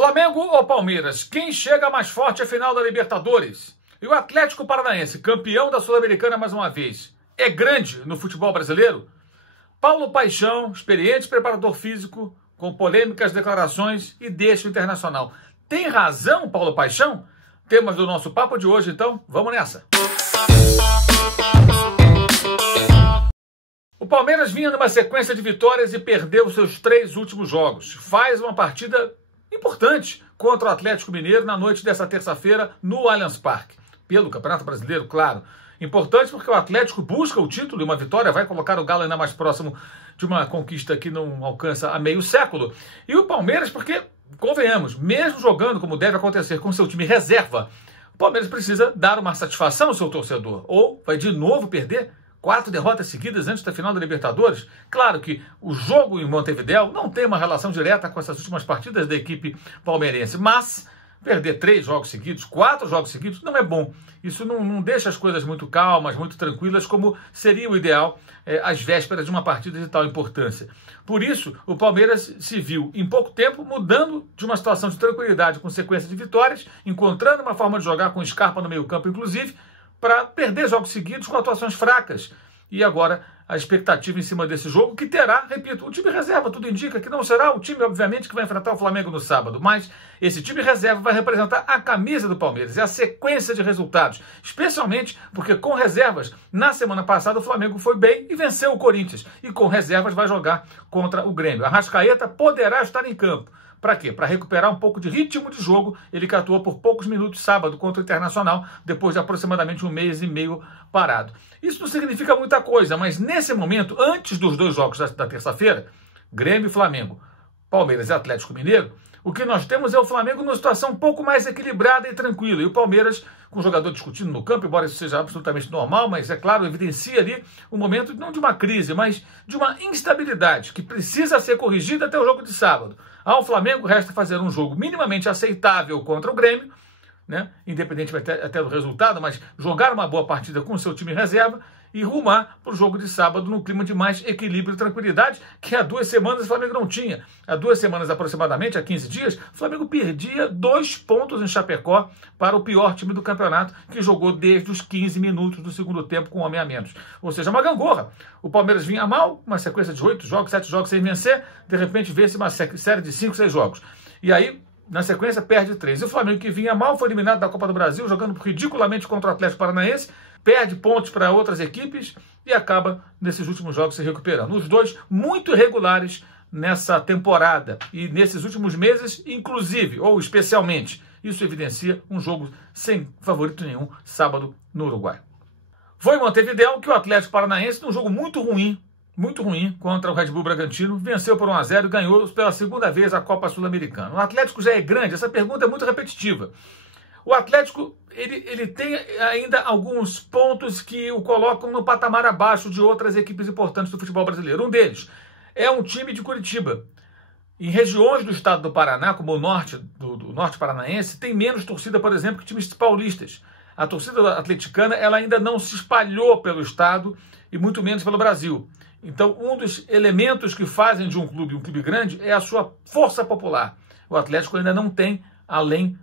Flamengo ou Palmeiras? Quem chega mais forte à final da Libertadores? E o Atlético Paranaense, campeão da Sul-Americana mais uma vez, é grande no futebol brasileiro? Paulo Paixão, experiente preparador físico, com polêmicas declarações e deixa o internacional. Tem razão, Paulo Paixão? Temas do nosso papo de hoje, então vamos nessa. O Palmeiras vinha numa sequência de vitórias e perdeu seus 3 últimos jogos. Faz uma partida importante contra o Atlético Mineiro na noite dessa terça-feira no Allianz Parque. Pelo Campeonato Brasileiro, claro. Importante porque o Atlético busca o título e uma vitória vai colocar o Galo ainda mais próximo de uma conquista que não alcança há meio século. E o Palmeiras porque, convenhamos, mesmo jogando como deve acontecer com seu time reserva, o Palmeiras precisa dar uma satisfação ao seu torcedor. Ou vai de novo perder 4 derrotas seguidas antes da final da Libertadores. Claro que o jogo em Montevidéu não tem uma relação direta com essas últimas partidas da equipe palmeirense, mas perder 3 jogos seguidos, 4 jogos seguidos, não é bom. Isso não deixa as coisas muito calmas, muito tranquilas, como seria o ideal às vésperas de uma partida de tal importância. Por isso, o Palmeiras se viu, em pouco tempo, mudando de uma situação de tranquilidade com sequência de vitórias, encontrando uma forma de jogar com Scarpa no meio-campo, inclusive, para perder jogos seguidos com atuações fracas. E agora a expectativa em cima desse jogo, que terá, repito, o time reserva, tudo indica que não será o time, obviamente, que vai enfrentar o Flamengo no sábado, mas esse time reserva vai representar a camisa do Palmeiras e a sequência de resultados, especialmente porque com reservas, na semana passada o Flamengo foi bem e venceu o Corinthians, e com reservas vai jogar contra o Grêmio. Arrascaeta poderá estar em campo. Para quê? Para recuperar um pouco de ritmo de jogo, ele que atuou por poucos minutos sábado contra o Internacional, depois de aproximadamente 1 mês e meio parado. Isso não significa muita coisa, mas nesse momento, antes dos 2 jogos da terça-feira, Grêmio e Flamengo, Palmeiras e Atlético Mineiro, o que nós temos é o Flamengo numa situação um pouco mais equilibrada e tranquila, e o Palmeiras com o jogador discutindo no campo, embora isso seja absolutamente normal, mas é claro, evidencia ali um momento não de uma crise, mas de uma instabilidade que precisa ser corrigida até o jogo de sábado. Ao Flamengo resta fazer um jogo minimamente aceitável contra o Grêmio, né? Independentemente até do resultado, mas jogar uma boa partida com o seu time reserva e rumar para o jogo de sábado no clima de mais equilíbrio e tranquilidade, que há 2 semanas o Flamengo não tinha. Há 2 semanas aproximadamente, há 15 dias, o Flamengo perdia 2 pontos em Chapecó para o pior time do campeonato, que jogou desde os 15 minutos do segundo tempo com um homem a menos. Ou seja, uma gangorra. O Palmeiras vinha mal, uma sequência de 8 jogos, 7 jogos sem vencer, de repente vê-se uma série de 5, 6 jogos. E aí, na sequência, perde 3. E o Flamengo, que vinha mal, foi eliminado da Copa do Brasil, jogando ridiculamente contra o Atlético Paranaense, perde pontos para outras equipes e acaba, nesses últimos jogos, se recuperando. Os 2 muito irregulares nessa temporada e nesses últimos meses, inclusive, ou especialmente. Isso evidencia um jogo sem favorito nenhum, sábado no Uruguai. Foi em Montevidéu que o Atlético Paranaense, num jogo muito ruim contra o Red Bull Bragantino, venceu por 1-0 e ganhou pela 2ª vez a Copa Sul-Americana. O Atlético já é grande, essa pergunta é muito repetitiva. O Atlético ele tem ainda alguns pontos que o colocam no patamar abaixo de outras equipes importantes do futebol brasileiro. Um deles é um time de Curitiba. Em regiões do estado do Paraná, como o norte, do norte paranaense, tem menos torcida, por exemplo, que times paulistas. A torcida atleticana ela ainda não se espalhou pelo estado e muito menos pelo Brasil. Então, um dos elementos que fazem de um clube grande é a sua força popular. O Atlético ainda não tem, além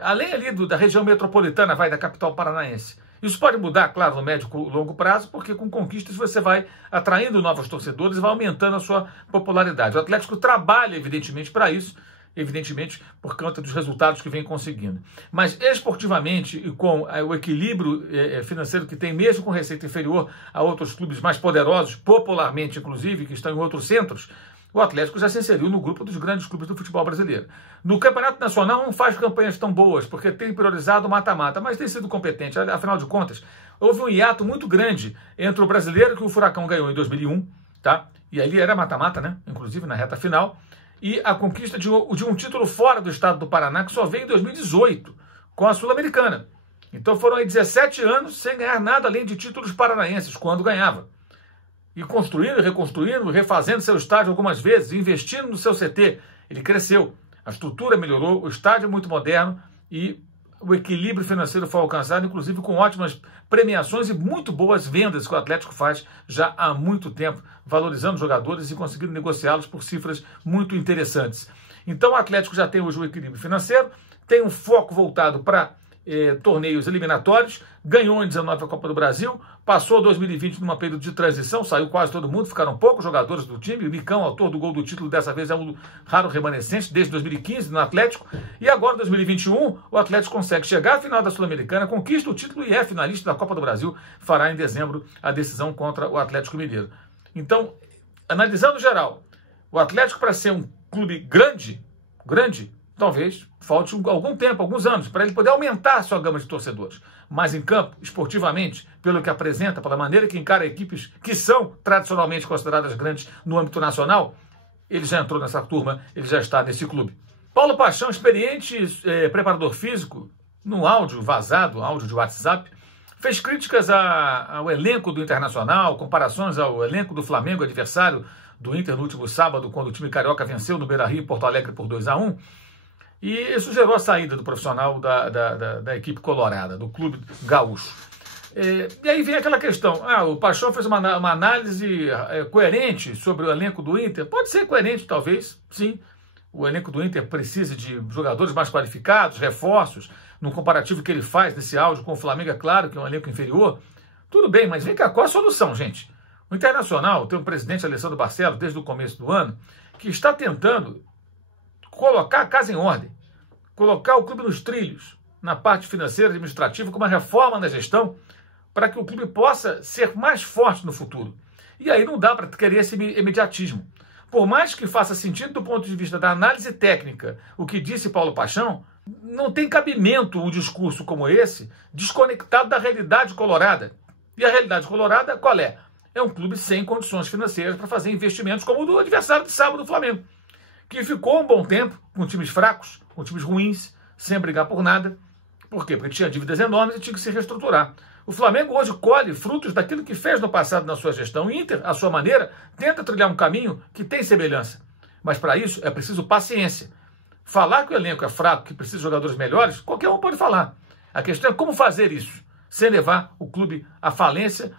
ali da região metropolitana, da capital paranaense. Isso pode mudar, claro, no médio e longo prazo, porque com conquistas você vai atraindo novos torcedores e vai aumentando a sua popularidade. O Atlético trabalha, evidentemente, para isso, evidentemente, por conta dos resultados que vem conseguindo. Mas esportivamente e com o equilíbrio financeiro que tem, mesmo com receita inferior a outros clubes mais poderosos, popularmente inclusive, que estão em outros centros, o Atlético já se inseriu no grupo dos grandes clubes do futebol brasileiro. No Campeonato Nacional não faz campanhas tão boas, porque tem priorizado o mata-mata, mas tem sido competente. Afinal de contas, houve um hiato muito grande entre o brasileiro, que o Furacão ganhou em 2001, tá? E ali era mata-mata, né? Inclusive na reta final, e a conquista de um título fora do estado do Paraná, que só veio em 2018, com a Sul-Americana. Então foram aí 17 anos sem ganhar nada além de títulos paranaenses, quando ganhava. E construindo, reconstruindo, refazendo seu estádio algumas vezes, investindo no seu CT. Ele cresceu, a estrutura melhorou, o estádio é muito moderno e o equilíbrio financeiro foi alcançado, inclusive com ótimas premiações e muito boas vendas que o Atlético faz já há muito tempo, valorizando jogadores e conseguindo negociá-los por cifras muito interessantes. Então o Atlético já tem hoje o equilíbrio financeiro, tem um foco voltado para torneios eliminatórios, ganhou em 19 a Copa do Brasil, passou 2020 numa período de transição, saiu quase todo mundo, ficaram poucos jogadores do time, o Nicão, autor do gol do título, dessa vez é um raro remanescente, desde 2015 no Atlético, e agora em 2021 o Atlético consegue chegar à final da Sul-Americana, conquista o título e é finalista da Copa do Brasil, fará em dezembro a decisão contra o Atlético Mineiro. Então, analisando geral, o Atlético, para ser um clube grande, talvez falte algum tempo, alguns anos, para ele poder aumentar a sua gama de torcedores. Mas em campo, esportivamente, pelo que apresenta, pela maneira que encara equipes que são tradicionalmente consideradas grandes no âmbito nacional, ele já entrou nessa turma, ele já está nesse clube. Paulo Paixão, experiente preparador físico, num áudio vazado, áudio de WhatsApp, fez críticas ao elenco do Internacional, comparações ao elenco do Flamengo, adversário do Inter no último sábado, quando o time carioca venceu no Beira-Rio, em Porto Alegre, por 2-1, e isso gerou a saída do profissional da equipe colorada, do clube gaúcho. E aí vem aquela questão, o Paixão fez uma análise coerente sobre o elenco do Inter. Pode ser coerente, talvez, sim. O elenco do Inter precisa de jogadores mais qualificados, reforços, no comparativo que ele faz nesse áudio com o Flamengo, é claro que é um elenco inferior. Tudo bem, mas vem cá, qual a solução, gente? O Internacional tem um presidente, Alessandro Barcelos, desde o começo do ano, que está tentando colocar a casa em ordem, colocar o clube nos trilhos, na parte financeira e administrativa, com uma reforma na gestão, para que o clube possa ser mais forte no futuro. E aí não dá para querer esse imediatismo. Por mais que faça sentido do ponto de vista da análise técnica, o que disse Paulo Paixão, não tem cabimento um discurso como esse, desconectado da realidade colorada. E a realidade colorada qual é? É um clube sem condições financeiras para fazer investimentos como o do adversário de sábado do Flamengo, que ficou um bom tempo com times fracos, com times ruins, sem brigar por nada. Por quê? Porque tinha dívidas enormes e tinha que se reestruturar. O Flamengo hoje colhe frutos daquilo que fez no passado na sua gestão. O Inter, à sua maneira, tenta trilhar um caminho que tem semelhança. Mas para isso é preciso paciência. Falar que o elenco é fraco, que precisa de jogadores melhores, qualquer um pode falar. A questão é como fazer isso, sem levar o clube à falência.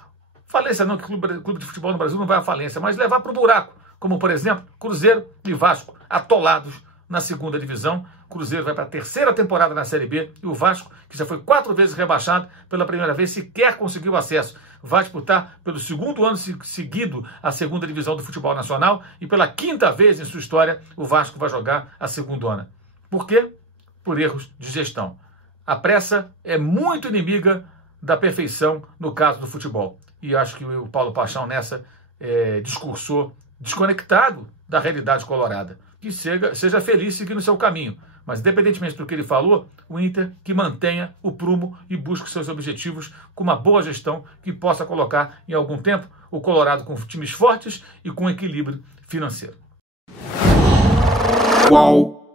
Falência não, que o clube de futebol no Brasil não vai à falência, mas levar para o buraco. Como, por exemplo, Cruzeiro e Vasco, atolados na segunda divisão. Cruzeiro vai para a terceira temporada na Série B e o Vasco, que já foi 4 vezes rebaixado, pela primeira vez sequer conseguiu acesso. Vai disputar pelo segundo ano seguido a segunda divisão do futebol nacional e pela 5ª vez em sua história o Vasco vai jogar a segundona. Por quê? Por erros de gestão. A pressa é muito inimiga da perfeição no caso do futebol. E acho que o Paulo Paixão nessa discursou desconectado da realidade colorada. Que seja feliz seguindo o seu caminho. Mas, independentemente do que ele falou, o Inter que mantenha o prumo e busque seus objetivos com uma boa gestão que possa colocar, em algum tempo, o Colorado com times fortes e com equilíbrio financeiro. Qual?